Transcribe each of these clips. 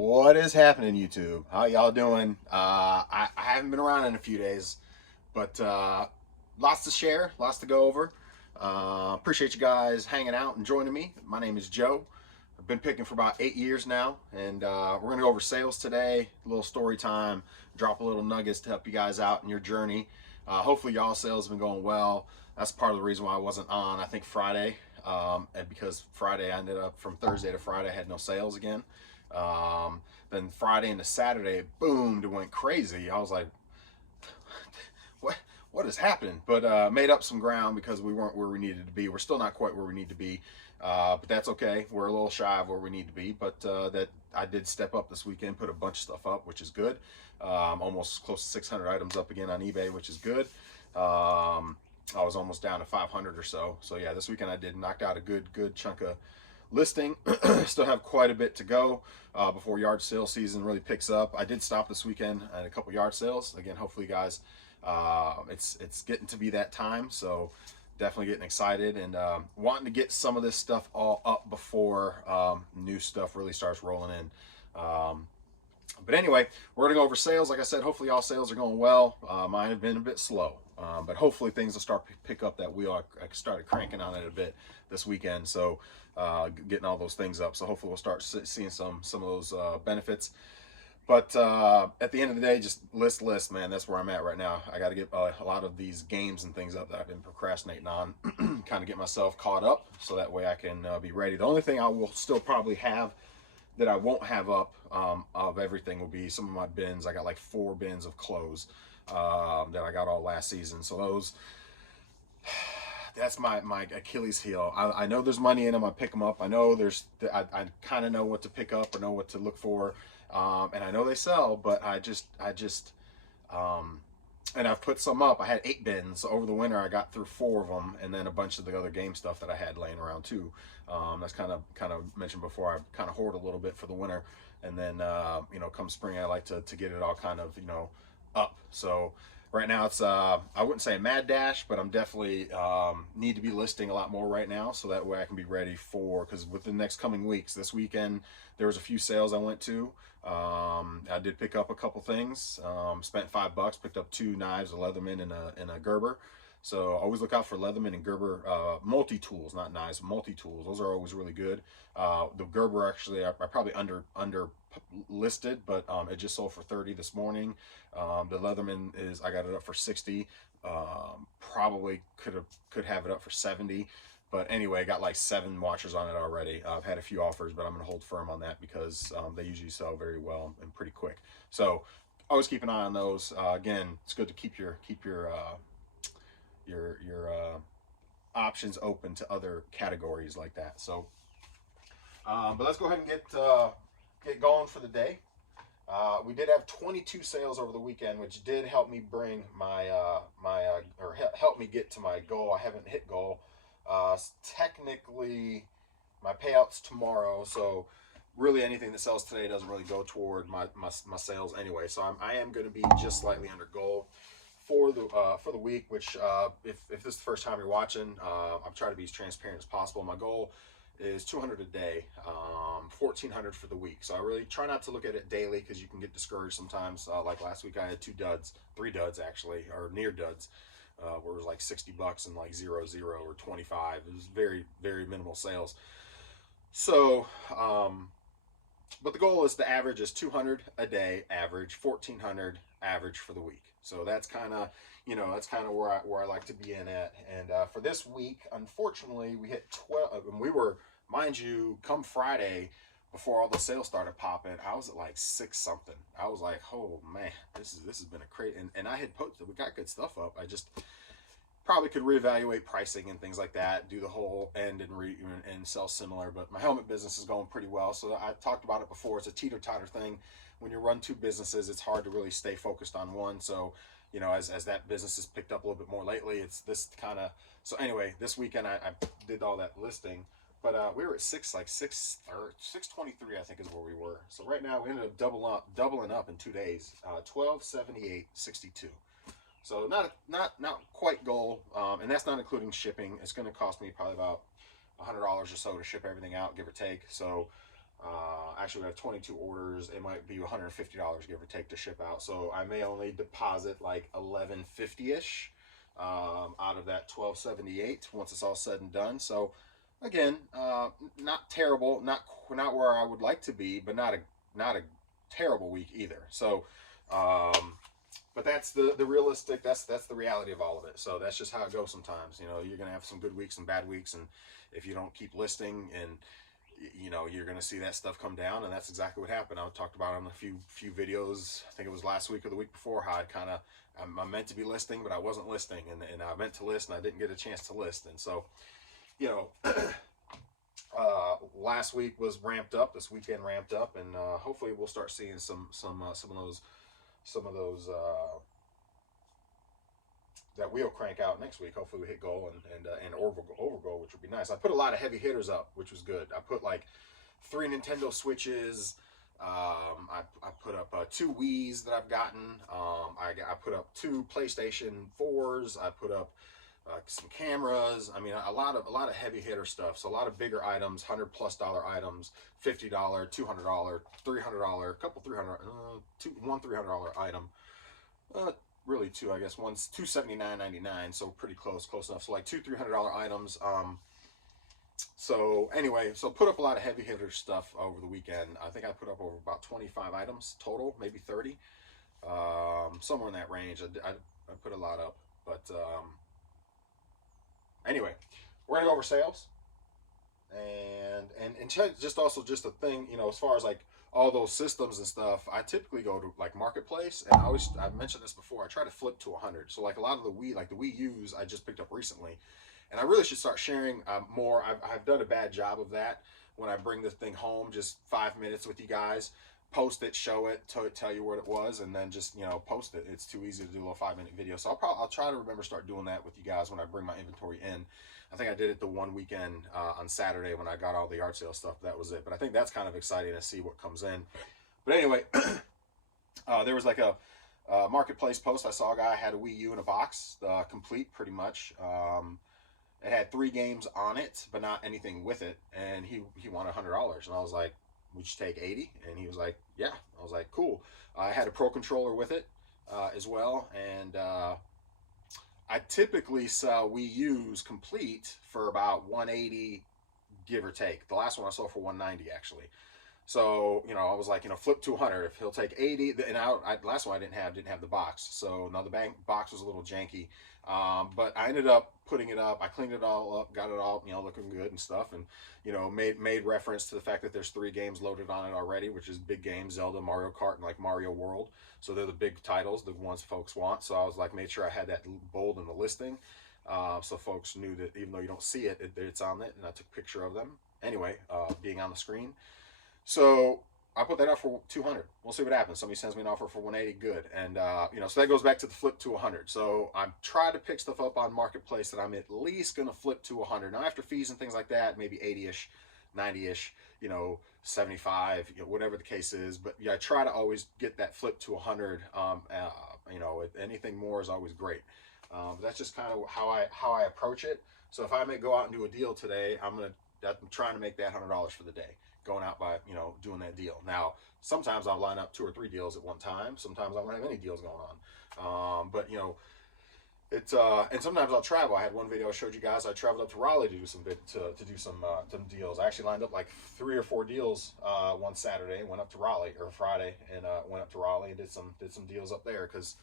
What is happening, YouTube? How y'all doing? I haven't been around in a few days, but lots to share, lots to go over. Appreciate you guys hanging out and joining me. My name is Joe. I've been picking for about 8 years now, and we're going to go over sales today, a little story time, drop a little nuggets to help you guys out in your journey. Hopefully y'all sales have been going well. That's part of the reason why I wasn't on, I think, Friday, and because Friday I ended up, from Thursday to Friday, I had no sales again. Then Friday into Saturday, it boomed, it went crazy. I was like, what is happening? But made up some ground because we weren't where we needed to be. We're still not quite where we need to be, but that's okay. We're a little shy of where we need to be, but that I did step up this weekend, put a bunch of stuff up, which is good. Almost close to 600 items up again on eBay, which is good. I was almost down to 500 or so. So yeah, this weekend I did knocked out a good chunk of listing. Still have quite a bit to go before yard sale season really picks up. I did stop this weekend at a couple yard sales. Again, hopefully guys, it's getting to be that time, so definitely getting excited and wanting to get some of this stuff all up before new stuff really starts rolling in. But anyway, we're gonna go over sales. Like I said, hopefully all sales are going well. Mine have been a bit slow, but hopefully things will start to pick up that wheel. I started cranking on it a bit this weekend, so getting all those things up. So hopefully we'll start seeing some of those benefits. But at the end of the day, just list, man. That's where I'm at right now. I got to get a lot of these games and things up that I've been procrastinating on, kind of get myself caught up, so that way I can be ready. The only thing I will still probably have that I won't have up of everything will be some of my bins. I got like 4 bins of clothes that I got all last season. So those, that's my Achilles heel. I know there's money in them. I pick them up. I know I kind of know what to pick up or know what to look for. And I know they sell, but I just, and I've put some up. I had 8 bins over the winter. I got through 4 of them, and then a bunch of the other game stuff that I had laying around too. That's kind of mentioned before. I kind of hoard a little bit for the winter, and then come spring, I like to get it all kind of up. So right now it's I wouldn't say a mad dash, but I'm definitely need to be listing a lot more right now, so that way I can be ready for, because with the next coming weeks, this weekend there was a few sales I went to. I did pick up a couple things. Spent $5, picked up 2 knives, a Leatherman and a Gerber. So always look out for Leatherman and Gerber multi-tools, not knives, multi-tools. Those are always really good. The Gerber, actually, I probably under listed, but it just sold for 30 this morning. The Leatherman I got it up for 60. Probably could have it up for 70. But anyway, got like 7 watchers on it already. I've had a few offers, but I'm going to hold firm on that because they usually sell very well and pretty quick. So always keep an eye on those. Again, it's good to keep your options open to other categories like that. So, but let's go ahead and get going for the day. We did have 22 sales over the weekend, which did help me bring my or help me get to my goal. I haven't hit goal. Technically, my payout's tomorrow, so really anything that sells today doesn't really go toward my sales anyway. So I am going to be just slightly under goal for the week. Which if this is the first time you're watching, I'm trying to be as transparent as possible. My goal is 200 a day, 1,400 for the week. So I really try not to look at it daily, because you can get discouraged sometimes. Like last week, I had 3 duds actually, or near duds. Where it was like $60 and like 0 or 25. It was very, very minimal sales. So, but the goal is, the average is 200 a day average, 1,400 average for the week. So that's kind of, that's kind of where I like to be in at. And for this week, unfortunately, we hit 12. And we were, mind you, come Friday, before all the sales started popping, I was at like 6 something. I was like, oh man, this has been a crazy. And I had posted, we got good stuff up. I just probably could reevaluate pricing and things like that, do the whole end and sell similar. But my helmet business is going pretty well. So I talked about it before. It's a teeter-totter thing. When you run 2 businesses, it's hard to really stay focused on one. So as that business has picked up a little bit more lately, it's this kind of. So anyway, this weekend I did all that listing. But we were at 623, I think, is where we were. So right now we ended up doubling up in 2 days. 1278.62. So not quite goal, and that's not including shipping. It's going to cost me probably about $100 or so to ship everything out, give or take. So Actually, we have 22 orders. It might be $150 give or take to ship out. So I may only deposit like 1150 ish out of that 1278 once it's all said and done. So again, not terrible, not where I would like to be, but not a terrible week either. So, but that's the realistic. That's the reality of all of it. So that's just how it goes sometimes. You know, you're gonna have some good weeks and bad weeks, and if you don't keep listing, and you know, you're gonna see that stuff come down, and that's exactly what happened. I talked about on a few videos. I think it was last week or the week before, how I meant to be listing, but I wasn't listing, and I meant to list, and I didn't get a chance to list, and so, you know. Last week was ramped up. This weekend ramped up, and hopefully we'll start seeing some of those that wheel crank out next week. Hopefully we hit goal and over goal, which would be nice. I put a lot of heavy hitters up, which was good. I put like 3 Nintendo Switches. I put up 2 Wii's that I've gotten. I put up 2 PlayStation 4s. I put up some cameras. I mean, a lot of heavy hitter stuff. So a lot of bigger items, $100+ items, $50, $200, $300, a couple one $300 item. Really 2, I guess. One's $279.99, so pretty close enough. So like 2 $300 items. So anyway, so put up a lot of heavy hitter stuff over the weekend. I think I put up over about 25 items total, maybe 30, somewhere in that range. I put a lot up, but anyway, we're gonna go over sales, and just a thing, you know, as far as like all those systems and stuff. I typically go to like Marketplace, and I've mentioned this before. I try to flip to 100. So like a lot of the Wii U's I just picked up recently, and I really should start sharing more. I've done a bad job of that. When I bring this thing home, just 5 minutes with you guys, post it, show it, tell you what it was, and then just, you know, post it. It's too easy to do a little 5-minute video. So I'll try to remember start doing that with you guys when I bring my inventory in. I think I did it the one weekend on Saturday when I got all the yard sale stuff. That was it. But I think that's kind of exciting to see what comes in. But anyway, there was like a Marketplace post. I saw a guy had a Wii U in a box, complete pretty much. It had 3 games on it, but not anything with it. And he wanted $100. And I was like, would you take 80? And he was like, yeah. I was like, cool. I had a Pro Controller with it as well. And I typically sell Wii U's complete for about 180, give or take. The last one I sold for 190 actually. So, you know, I was like, you know, flip to 100 if he'll take 80. And last one I didn't have the box. So now the box was a little janky. But I ended up putting it up. I cleaned it all up, got it all, you know, looking good and stuff. And, you know, made reference to the fact that there's 3 games loaded on it already, which is big games, Zelda, Mario Kart, and like Mario World. So they're the big titles, the ones folks want. So I was like, made sure I had that bold in the listing. So folks knew that even though you don't see it, it's on it. And I took a picture of them. Anyway, being on the screen. So I put that up for 200. We'll see what happens. Somebody sends me an offer for 180, good. And you know, so that goes back to the flip to 100. So I'm trying to pick stuff up on Marketplace that I'm at least gonna flip to 100. Now after fees and things like that, maybe 80-ish, 90-ish, you know, 75, you know, whatever the case is. But yeah, I try to always get that flip to 100. You know, anything more is always great. But that's just kind of how I approach it. So if I may go out and do a deal today, I'm trying to make that $100 for the day, going out by, you know, doing that deal. Now, sometimes I'll line up 2 or 3 deals at one time. Sometimes I won't have any deals going on. But, you know, it's and sometimes I'll travel. I had one video I showed you guys. I traveled up to Raleigh to do some deals. I actually lined up like 3 or 4 deals one Saturday. Went up to Raleigh, or Friday, and went up to Raleigh and did some deals up there, because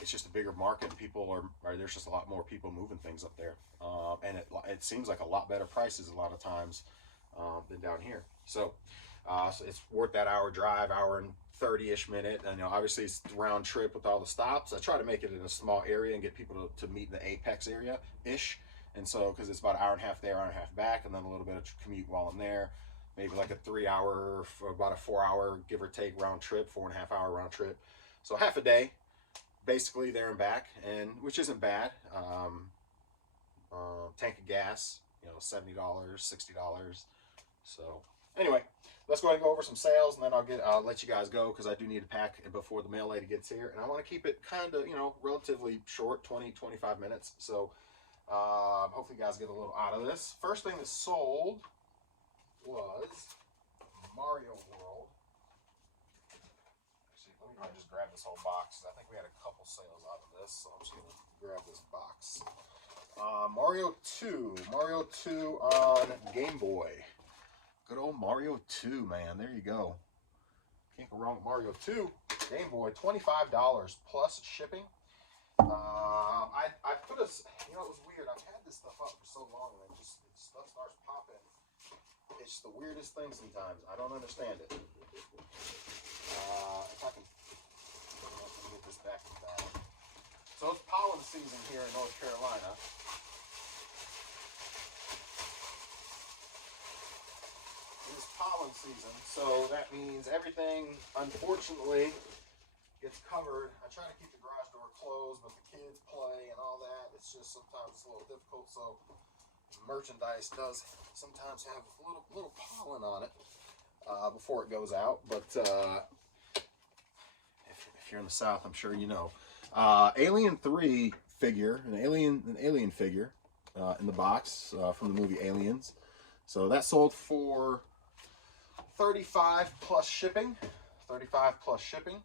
it's just a bigger market. People are there's just a lot more people moving things up there, and it seems like a lot better prices a lot of times than down here. So it's worth that hour drive, hour and 30-ish minute. And, you know, obviously it's round trip with all the stops. I try to make it in a small area and get people to meet in the apex area ish. And so, because it's about an hour and a half there, hour and a half back, and then a little bit of commute while I'm there. Maybe like a 3-hour, about a 4-hour, give or take, round trip, 4.5-hour round trip. So half a day, basically, there and back, and which isn't bad. Tank of gas, you know, $70, $60. So anyway, let's go ahead and go over some sales, and then I'll let you guys go, because I do need to pack before the mail lady gets here, and I want to keep it kind of, you know, relatively short, 20-25 minutes. So hopefully you guys get a little out of this. First thing that sold was Mario World. Actually, let me go ahead and just grab this whole box. I think we had a couple sales out of this, so I'm just gonna grab this box. Mario 2. Mario 2 on Game Boy. Good old Mario 2, man. There you go. Can't go wrong with Mario 2. Game Boy, $25 plus shipping. I put a, you know, it was weird. I've had this stuff up for so long, and stuff starts popping. It's the weirdest thing sometimes. I don't understand it. If I can get this back in the bag. So it's pollen season here in North Carolina. It is pollen season, so that means everything, unfortunately, gets covered. I try to keep the garage door closed, but the kids play and all that. It's just sometimes it's a little difficult, so merchandise does sometimes have a little pollen on it before it goes out. But if you're in the South, I'm sure you know. Alien 3 figure, an alien figure in the box from the movie Aliens. So that sold for $35 plus shipping. $35 plus shipping.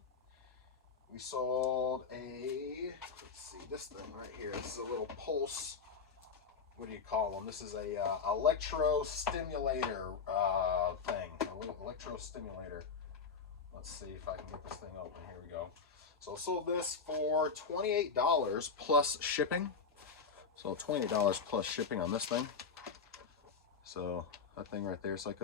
We sold a, let's see, this thing right here. This is a little pulse. What do you call them? This is a electro stimulator thing. A little electro stimulator. Let's see if I can get this thing open. Here we go. So I sold this for $28 plus shipping. So $28 plus shipping on this thing. So that thing right there, it's like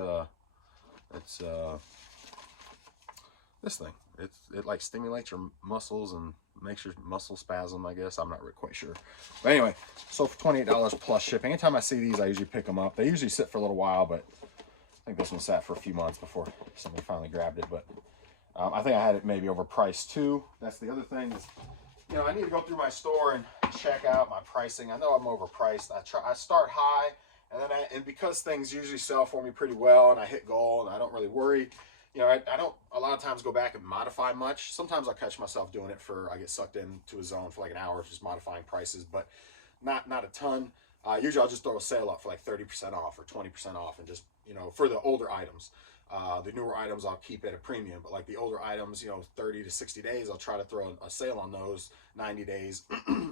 this thing. It like stimulates your muscles and makes your muscle spasm, I guess. I'm not really quite sure. But anyway, so for $28 plus shipping. Anytime I see these, I usually pick them up. They usually sit for a little while, but I think this one sat for a few months before somebody finally grabbed it. But I think I had it maybe overpriced too. That's the other thing is, you know, I need to go through my store and check out my pricing. I know I'm overpriced. I start high, and then and because things usually sell for me pretty well, and I hit goal, and I don't really worry. You know, I don't a lot of times go back and modify much. Sometimes I catch myself doing it I get sucked into a zone for like an hour just modifying prices, but not a ton. Usually I'll just throw a sale up for like 30% off or 20% off, and just, you know, for the older items. The newer items I'll keep at a premium, but like the older items, you know, 30 to 60 days, I'll try to throw a sale on those 90 days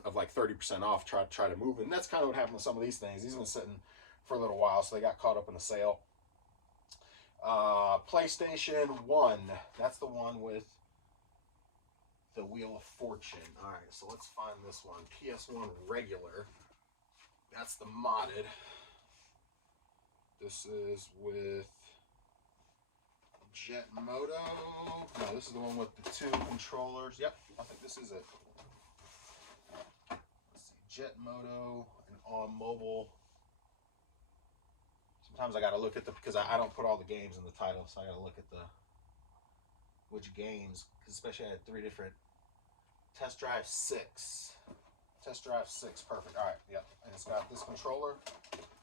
of like 30% off, try to move. And that's kind of what happened with some of these things. These have been sitting for a little while, so they got caught up in the sale. PlayStation 1, that's the one with the Wheel of Fortune. All right, so let's find this one. PS1 regular. That's the modded. This is with Jet Moto. No, this is the one with the 2 controllers. Yep, I think this is it. Let's see, Jet Moto and on mobile. Sometimes I gotta look at because I don't put all the games in the title, so I gotta look at which games, because especially I had 3 different. Test Drive 6. Test Drive 6, perfect. All right, yep, and it's got this controller.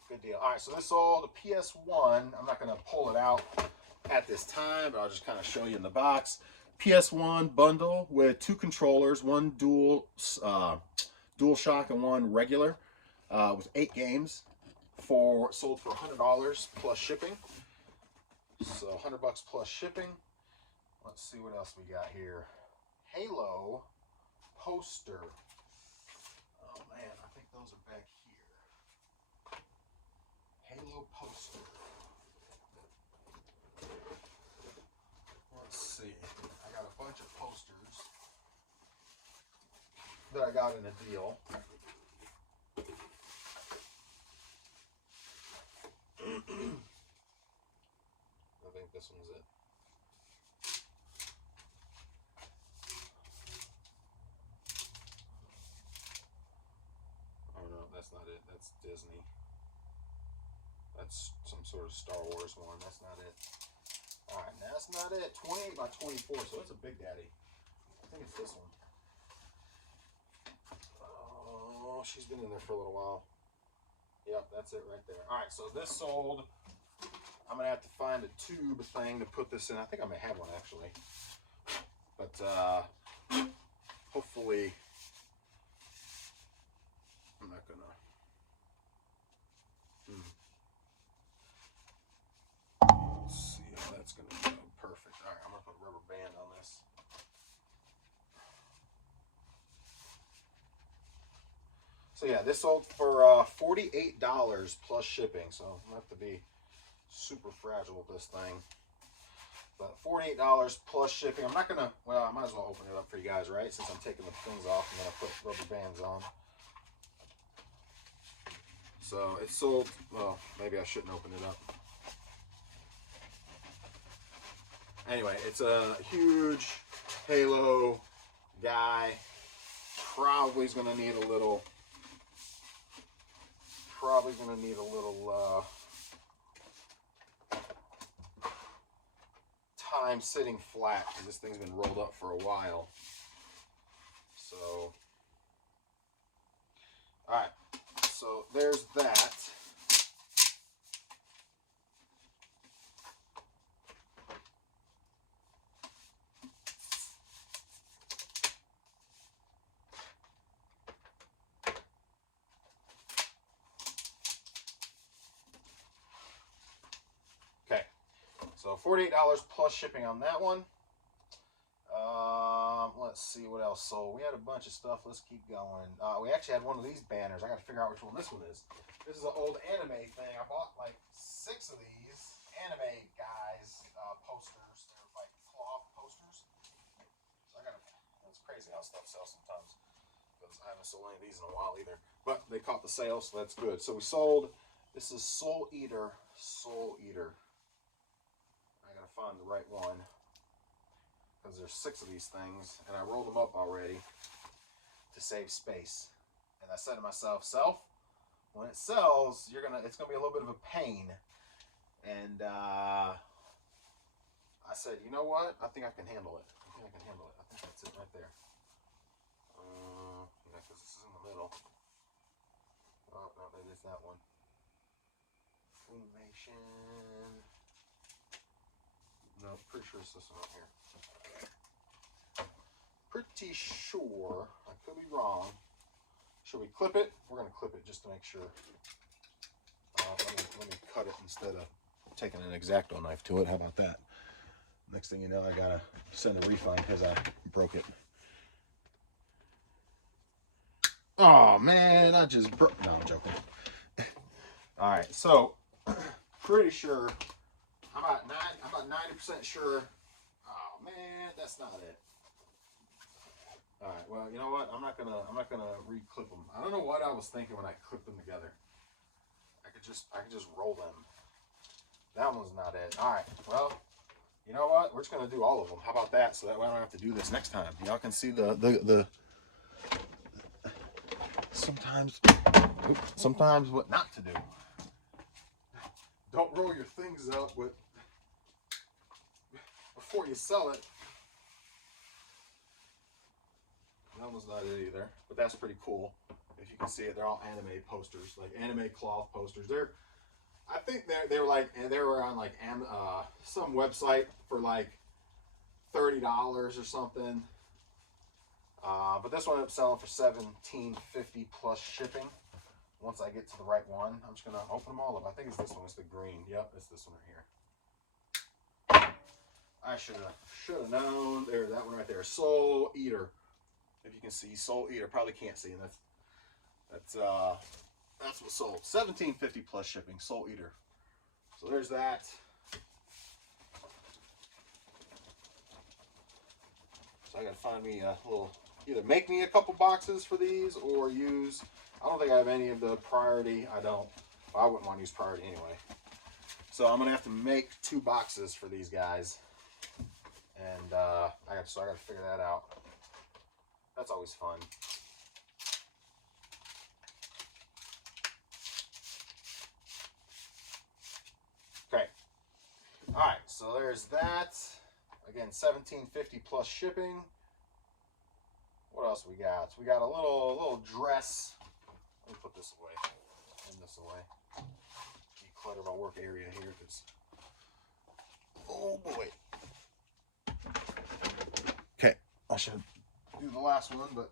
Good deal. All right, so this sold the PS1. I'm not gonna pull it out at this time, but I'll just kind of show you in the box. PS1 bundle with 2 controllers, 1 dual shock and 1 regular, with 8 games. Sold for $100 plus shipping. So $100 plus shipping. Let's see what else we got here. Halo poster. Oh man, I think those are back here. Halo poster. Let's see. I got a bunch of posters that I got in a deal. I think this one's it. Oh no, that's not it. That's Disney. That's some sort of Star Wars one. That's not it. Alright, that's not it. 28 by 24, so it's a big daddy. I think it's this one. Oh, she's been in there for a little while. Yep, that's it right there. Alright, so this sold. I'm going to have to find a tube thing to put this in. I think I may have one actually. But hopefully I'm not going to. Let's see how that's going to So yeah, this sold for $48 plus shipping. So I'm gonna have to be super fragile with this thing. But $48 plus shipping. I'm not gonna. Well, I might as well open it up for you guys, right? Since I'm taking the things off, I'm gonna put rubber bands on. So it sold. Well, maybe I shouldn't open it up. Anyway, it's a huge halo guy. Probably is going to need a little. Time sitting flat because this thing's been rolled up for a while. So, all right. So there's that. Okay, so $48 plus shipping on that one. Let's see what else sold. We had a bunch of stuff. Let's keep going. We actually had one of these banners. I got to figure out which one this one is. This is an old anime thing. I bought like 6 of these anime guys posters. They're like cloth posters. So I got to. It's crazy how stuff sells sometimes because I haven't sold any of these in a while either. But they caught the sale, so that's good. So we sold. This is Soul Eater. Soul Eater. I got to find the right one. Because there's 6 of these things, and I rolled them up already to save space. And I said to myself, when it sells, it's gonna be a little bit of a pain. And I said, you know what? I think I can handle it. I think that's it right there. Yeah, because this is in the middle. Oh no, maybe it's that one. Filmation. No, pretty sure it's this one right here. Pretty sure. I could be wrong. Should we clip it? We're going to clip it just to make sure. Let me cut it instead of taking an X-Acto knife to it. How about that? Next thing you know, I got to send a refund because I broke it. Oh, man. I just broke. No, I'm joking. All right. So, pretty sure. I'm about 90% sure. Oh, man. That's not it. All right. Well, you know what? I'm not gonna re-clip them. I don't know what I was thinking when I clipped them together. I could just roll them. That one's not it. All right. Well, you know what? We're just gonna do all of them. How about that? So that way I don't have to do this next time. Y'all can see the sometimes what not to do. Don't roll your things up before you sell it. That one's not it either, but that's pretty cool. If you can see it, they're all anime posters, like anime cloth posters. I think they were on like some website for like $30 or something. But this one I'm selling for $17.50 plus shipping. Once I get to the right one, I'm just gonna open them all up. I think it's this one. It's the green. Yep, it's this one right here. I should have known. There, that one right there. Soul Eater. If you can see, Soul Eater. Probably can't see, and that's what sold. $17.50 plus shipping. Soul Eater. So there's that. So I gotta find me a little. Either make me a couple boxes for these, or use. I don't think I have any of the priority. I don't. Well, I wouldn't want to use priority anyway. So I'm gonna have to make 2 boxes for these guys, and I got to figure that out. That's always fun. Okay. All right. So there's that. Again, $17.50 plus shipping. What else we got? We got a little dress. Let me put this away. And this away. Declutter my work area here because. Oh boy. Okay. I should do the last one, but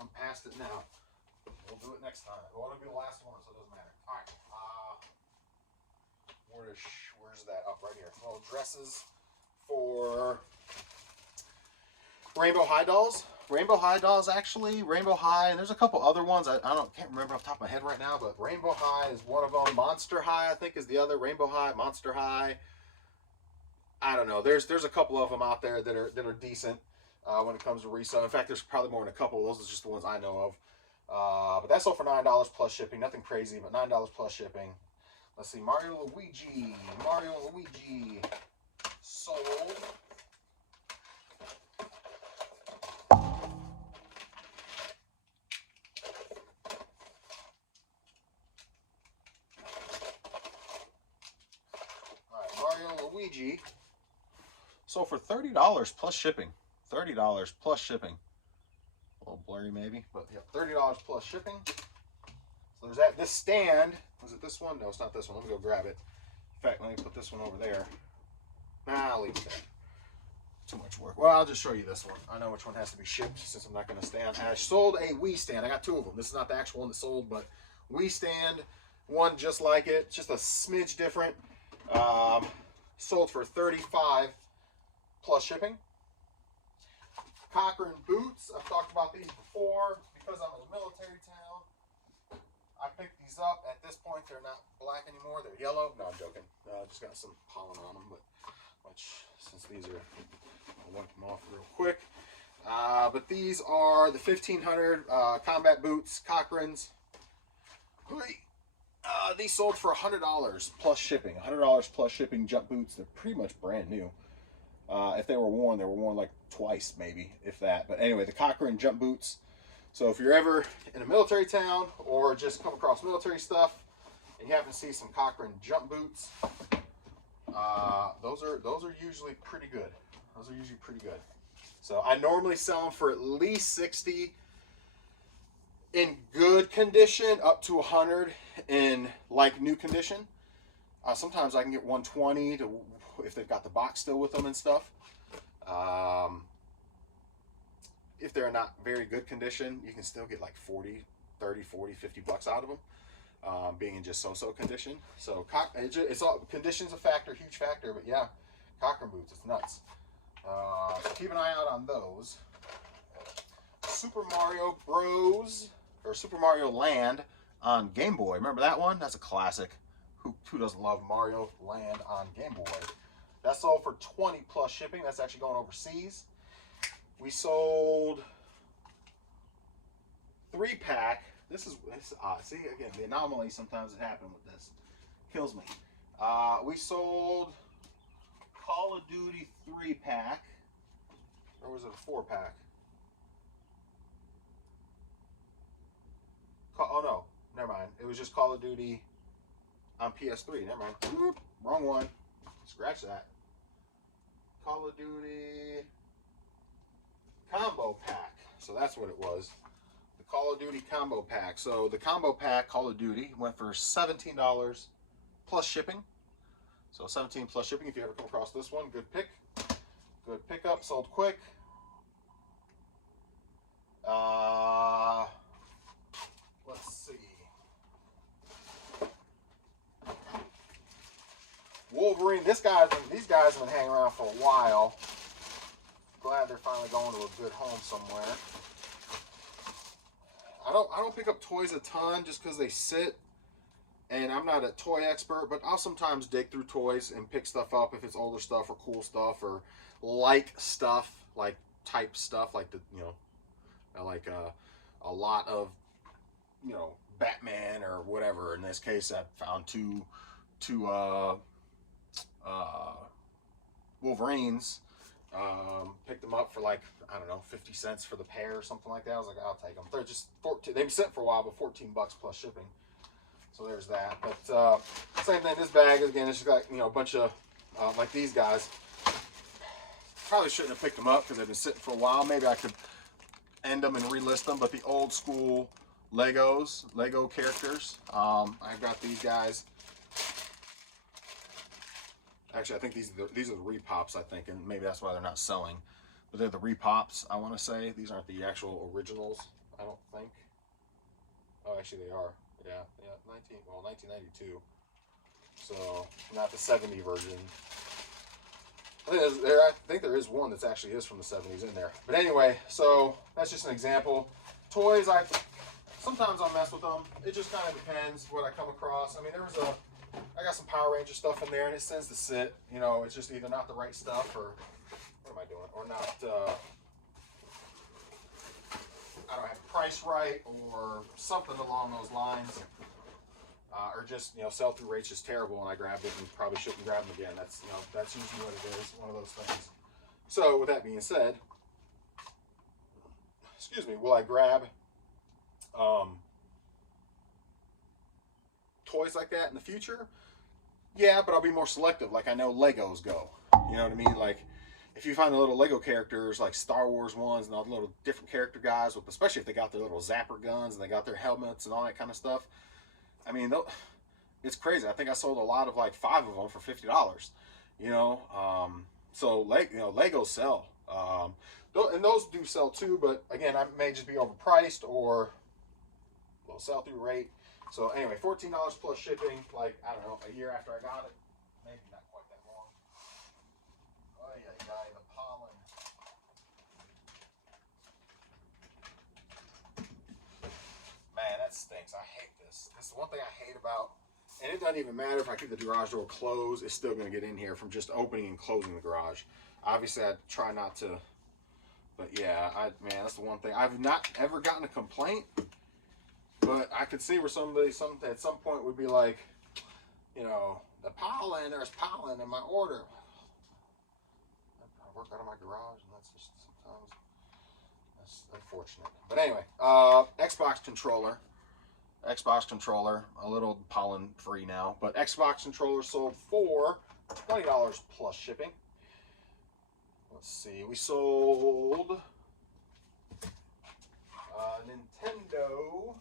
I'm past it now. We'll do it next time. Well, it'll be the last one, so it doesn't matter. All right. Where's that? Up right here. Well, dresses for Rainbow High Dolls. Rainbow High dolls, actually. Rainbow High, and there's a couple other ones. Can't remember off the top of my head right now, but Rainbow High is one of them. Monster High, I think, is the other. Rainbow High, Monster High. I don't know. There's a couple of them out there that are decent when it comes to resale. In fact, there's probably more than a couple. Those are just the ones I know of. But that's sold for $9 plus shipping. Nothing crazy, but $9 plus shipping. Let's see, Mario Luigi. Mario Luigi sold. Mario Luigi sold for $30 plus shipping. $30 plus shipping. A little blurry maybe, but yeah, $30 plus shipping. So there's that. This stand, was it this one? No, it's not this one. Let me go grab it. In fact, let me put this one over there. Nah, I'll leave it there. Too much work. Well, I'll just show you this one. I know which one has to be shipped since I'm not going to stand. And I sold a Wii stand. I got two of them. This is not the actual one that sold, but Wii stand, one just like it, just a smidge different. Sold for $35 plus shipping. Cochrane boots. I've talked about these before. Because I'm in a military town, I picked these up. At this point, they're not black anymore. They're yellow. No, I'm joking. Just got some pollen on them, but since these are, I'll wipe them off real quick. But these are the 1500 combat boots, Cochrane's. These sold for $100 plus shipping. $100 plus shipping jump boots. They're pretty much brand new. If they were worn like twice maybe, if that. But anyway, the Cochrane jump boots. So if you're ever in a military town or just come across military stuff and you happen to see some Cochrane jump boots, those are usually pretty good. Those are usually pretty good. So I normally sell them for at least $60 in good condition, up to $100 in like new condition. Sometimes I can get $120 to, if they've got the box still with them and stuff. If they're not very good condition, you can still get like 30, 40, 50 bucks out of them, being in just so-so condition. So it's all, condition's a factor, huge factor, but yeah, Cochrane boots, it's nuts. So keep an eye out on those. Super Mario Bros. Or Super Mario Land on Game Boy. Remember that one? That's a classic. Who doesn't love Mario Land on Game Boy? That sold for $20 plus shipping. That's actually going overseas. We sold 3-pack. This is see, again, the anomaly sometimes that happen with this. Kills me. We sold Call of Duty 3-pack. Or was it a 4-pack? Oh no, never mind. It was just Call of Duty on PS3. Never mind. Whoop, wrong one. Scratch that. Call of Duty combo pack. So that's what it was. The Call of Duty combo pack. So the combo pack Call of Duty went for $17 plus shipping. So $17 plus shipping. If you ever come across this one, good pick. Good pickup. Sold quick. Let's see. Wolverine. These guys have been hanging around for a while. Glad they're finally going to a good home somewhere. I don't pick up toys a ton just because they sit, and I'm not a toy expert, but I'll sometimes dig through toys and pick stuff up if it's older stuff or cool stuff or like stuff, like type stuff, like like a lot of Batman or whatever. In this case, I found two Wolverines. Picked them up for like, I don't know, 50 cents for the pair or something like that. I was like, I'll take them. They're just 14. They've been sitting for a while, but $14 plus shipping. So there's that. But same thing. This bag again, it's just got a bunch of like these guys. Probably shouldn't have picked them up because they've been sitting for a while. Maybe I could end them and relist them. But the old school Lego characters. I've got these guys. Actually, I think these are the repops, I think, and maybe that's why they're not selling. But they're the repops, I want to say. These aren't the actual originals, I don't think. Oh, actually they are. Yeah, 1992. So, not the 70 version. I think there is one that's actually is from the 70s in there. But anyway, so that's just an example. Toys, sometimes I'll mess with them. It just kind of depends what I come across. I mean, I got some Power Ranger stuff in there, and it tends to sit. You know, it's just either not the right stuff, or what am I doing, or not. I don't have the price right, or something along those lines. Or just, sell-through rate's just terrible, and I grabbed it and probably shouldn't grab them again. That's usually what it is, one of those things. So with that being said, excuse me, will I grab toys like that in the future? Yeah, but I'll be more selective. Like, I know Legos go. You know what I mean? Like, if you find the little Lego characters, like Star Wars ones, and all the little different character guys, especially if they got their little zapper guns and they got their helmets and all that kind of stuff. I mean, it's crazy. I think I sold a lot of like 5 of them for $50. So Legos sell, and those do sell too. But again, I may just be overpriced or low sell-through rate. So anyway, $14 plus shipping. Like, I don't know, a year after I got it, maybe not quite that long. Oh yeah, the pollen. Man, that stinks. I hate this. This is one thing I hate about, and it doesn't even matter if I keep the garage door closed, it's still going to get in here from just opening and closing the garage. Obviously, I try not to, but yeah, man, that's the one thing. I've not ever gotten a complaint, but I could see where somebody at some point would be like, the pollen, there's pollen in my order. I work out of my garage, and that's just sometimes, that's unfortunate. But anyway, Xbox controller, a little pollen free now, but Xbox controller sold for $20 plus shipping. Let's see, we sold Nintendo.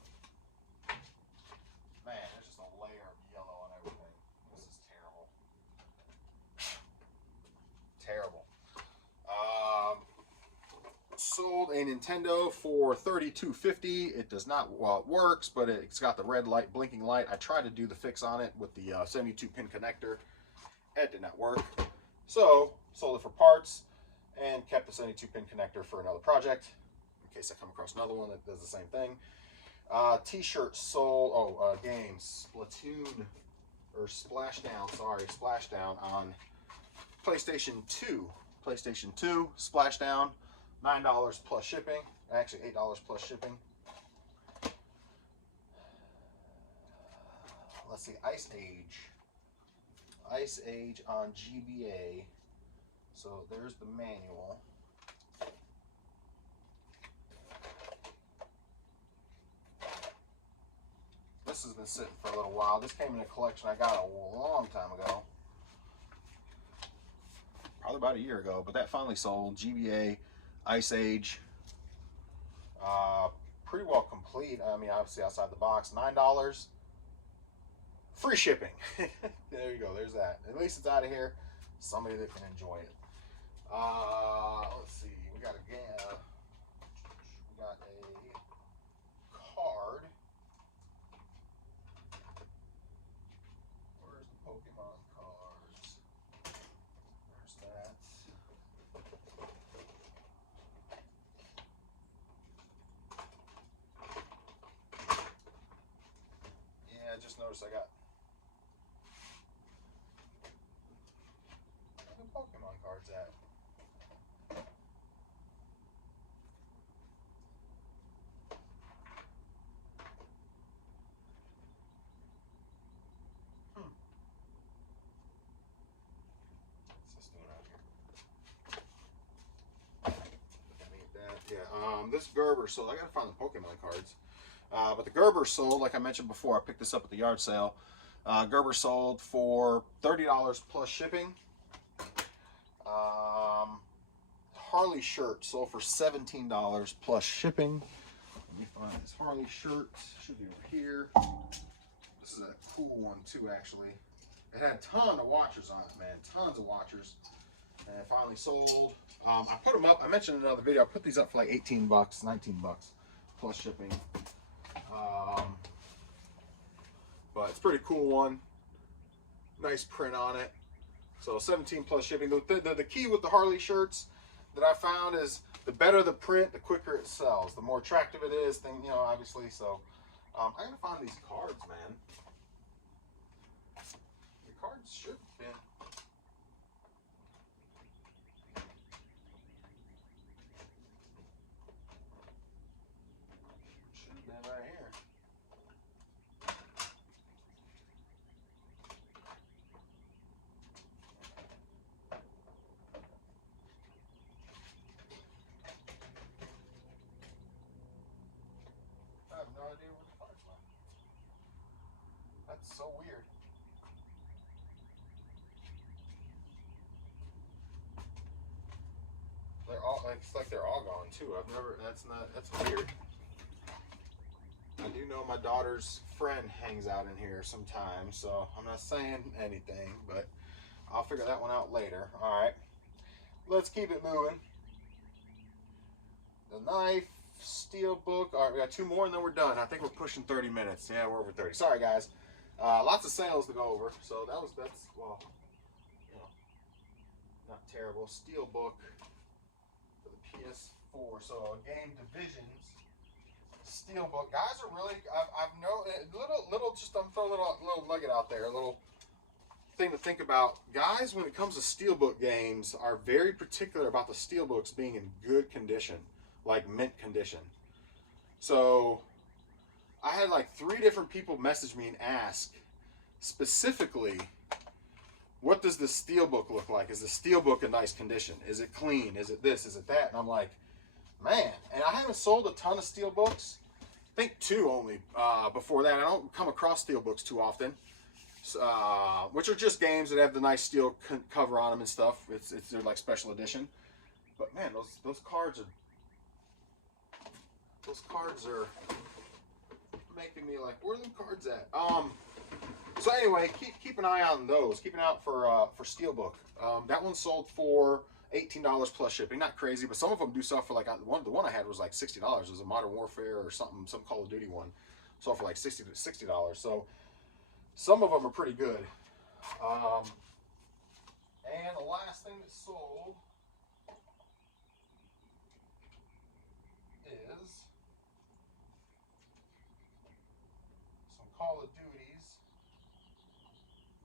Man, there's just a layer of yellow on everything. This is terrible. Terrible. Sold a Nintendo for $32.50. It does not, well, it works, but it's got the red light, blinking light. I tried to do the fix on it with the 72-pin connector. It did not work. So, sold it for parts and kept the 72-pin connector for another project in case I come across another one that does the same thing. T-shirt sold, games, Splatoon, or Splashdown on PlayStation 2. PlayStation 2, Splashdown, $9 plus shipping. Actually, $8 plus shipping. Let's see, Ice Age on GBA. So there's the manual. This has been sitting for a little while. This came in a collection I got a long time ago. Probably about a year ago, but that finally sold. GBA, Ice Age. Pretty well complete. I mean, obviously outside the box. $9. Free shipping. There you go. There's that. At least it's out of here. Somebody that can enjoy it. Let's see. We got a card. Where's the Pokemon cards? There's that. Yeah, I just noticed I got Pokemon cards at. What's this doing out here? Yeah, this Gerber sold. I gotta find the Pokemon cards. But the Gerber sold, like I mentioned before, I picked this up at the yard sale. Gerber sold for $30 plus shipping. Harley shirt sold for $17 plus shipping. Let me find this Harley shirt. Should be over here. This is a cool one too, actually. It had a ton of watchers on it, man. Tons of watchers. And it finally sold. I put them up. I mentioned in another video. I put these up for like 18 bucks, 19 bucks plus shipping. But it's a pretty cool one. Nice print on it. So 17 plus shipping. The key with the Harley shirts that I found is the better the print, the quicker it sells. The more attractive it is, you know, obviously. So I gotta find these cards, man. The cards should fit. Should have been right here. I have no idea where the cards went. That's so weird. They're all, it's like they're all gone too. That's weird. I do know my daughter's friend hangs out in here sometimes, so I'm not saying anything, but I'll figure that one out later. All right, let's keep it moving. The knife, steel book. All right, we got 2 more and then we're done. I think we're pushing 30 minutes. Yeah, we're over 30. Sorry, guys. Lots of sales to go over, so that's well, you know, not terrible. Steel book for the PS4. So game Divisions. Steelbook guys are really I've no little just I'm throwing a little nugget out there, a little thing to think about. Guys, when it comes to steelbook games, are very particular about the steelbooks being in good condition, like mint condition. So I had like 3 different people message me and ask specifically, what does the steelbook look like? Is the steelbook in nice condition? Is it clean? Is it this? Is it that? And I'm like, man, and I haven't sold a ton of steelbooks. I think 2 only before that. I don't come across steelbooks too often, which are just games that have the nice steel cover on them and stuff. They're like special edition. But man, those cards are making me like, where are them cards at? So anyway, keep an eye on those. Keep an eye out for steelbook. That one sold for $18 plus shipping. Not crazy, but some of them do sell for like, the one I had was like $60. It was a Modern Warfare or something, some Call of Duty one. Sold for like $60. So some of them are pretty good. And the last thing that sold is some Call of Duties.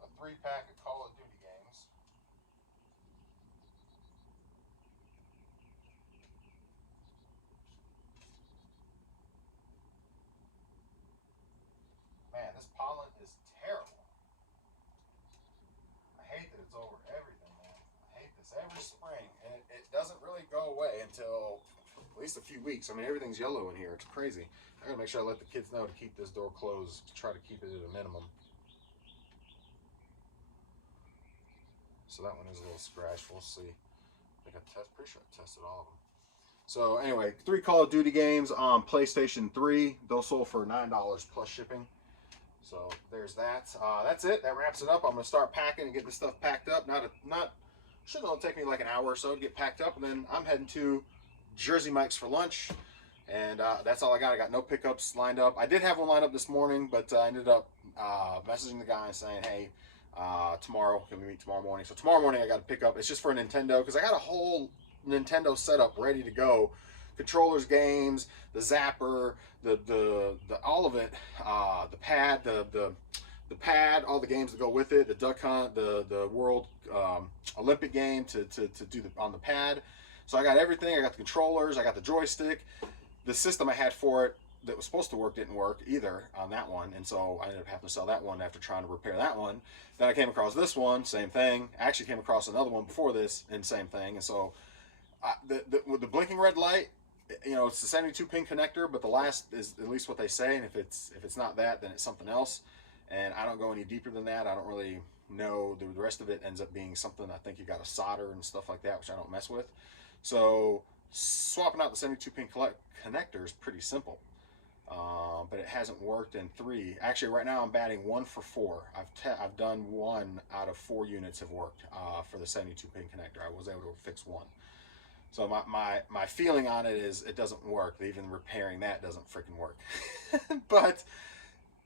A 3-pack of Call of Duty games. Man, this pollen is terrible. I hate that it's over everything, man. I hate this every spring, and it doesn't really go away until at least a few weeks. I mean, everything's yellow in here. It's crazy. I gotta make sure I let the kids know to keep this door closed, to try to keep it at a minimum. So that one is a little scratched. We'll see. I think pretty sure I tested all of them. So anyway, 3 Call of Duty games on PlayStation 3. Those sold for $9 plus shipping. So there's that. That's it. That wraps it up. I'm gonna start packing and getting this stuff packed up. Should only take me like an hour or so to get packed up, and then I'm heading to Jersey Mike's for lunch. And that's all I got. I got no pickups lined up. I did have one lined up this morning, but I ended up messaging the guy and saying, hey, tomorrow, can we meet tomorrow morning? So tomorrow morning I got to pick up. It's just for a Nintendo, because I got a whole Nintendo setup ready to go. Controllers, games, the zapper, the all of it, the pad, the pad, all the games that go with it, the duck hunt, the world Olympic game to do on the pad. So I got everything. I got the controllers, I got the joystick. The system I had for it that was supposed to work didn't work either on that one, and so I ended up having to sell that one after trying to repair that one. Then I came across this one, same thing. I actually came across another one before this, and same thing. And so with the blinking red light, you know, it's the 72 pin connector, but the last is at least what they say, and if it's not that, then it's something else. And I don't go any deeper than that. I don't really know. The rest of it ends up being something I think you got to solder and stuff like that, which I don't mess with. So swapping out the 72 pin connector is pretty simple, but it hasn't worked in 3. Actually, right now I'm batting 1 for 4. I've done 1 out of 4 units have worked for the 72 pin connector. I was able to fix 1. So my feeling on it is it doesn't work. Even repairing that doesn't freaking work. But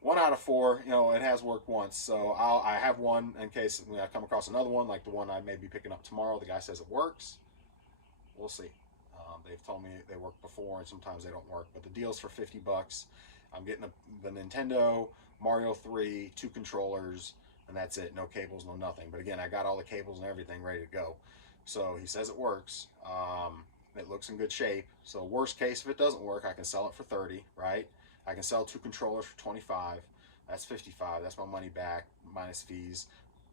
1 out of 4, you know, it has worked once. So I have one in case I come across another one, like the one I may be picking up tomorrow. The guy says it works. We'll see. They've told me they work before, and sometimes they don't work. But the deal's for $50. I'm getting the Nintendo, Mario 3, 2 controllers, and that's it. No cables, no nothing. But again, I got all the cables and everything ready to go. So he says it works. It looks in good shape. So worst case, if it doesn't work, I can sell it for 30, right? I can sell 2 controllers for 25. That's 55. That's my money back minus fees.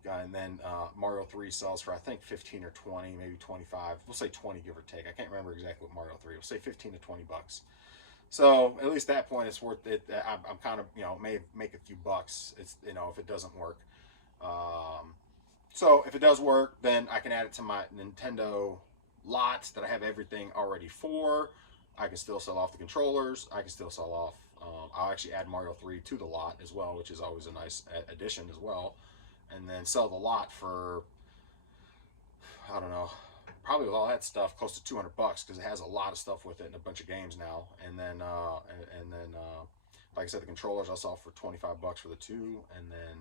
And then Mario 3 sells for I think 15 or 20, maybe 25. We'll say 20, give or take. I can't remember exactly what Mario 3. We'll say 15 to 20 bucks. So at least at that point, it's worth it. I'm kind of, you know, may make a few bucks. It's, you know, if it doesn't work. So if it does work, then I can add it to my Nintendo lots that I have everything already for. I can still sell off the controllers. I can still sell off. I'll actually add Mario 3 to the lot as well, which is always a nice addition as well. And then sell the lot for, I don't know, probably with all that stuff, close to 200 bucks because it has a lot of stuff with it and a bunch of games now. And then, like I said, the controllers I'll sell for 25 bucks for the 2, and then,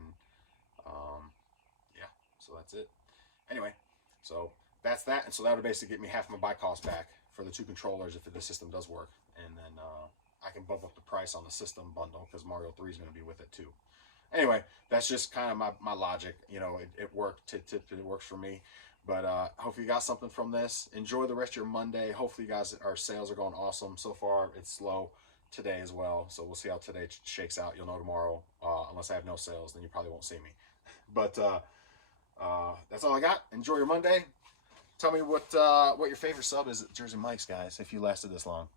yeah, so that's it. Anyway, so that's that, and so that would basically get me half my buy cost back for the 2 controllers if the system does work, and then I can bump up the price on the system bundle because Mario 3 is going to be with it too. Anyway, that's just kind of my logic. You know, it worked. It works for me. But hopefully you got something from this. Enjoy the rest of your Monday. Hopefully you guys, our sales are going awesome. So far, it's slow today as well. So we'll see how today shakes out. You'll know tomorrow. Unless I have no sales, then you probably won't see me. But that's all I got. Enjoy your Monday. Tell me what your favorite sub is at Jersey Mike's, guys, if you lasted this long.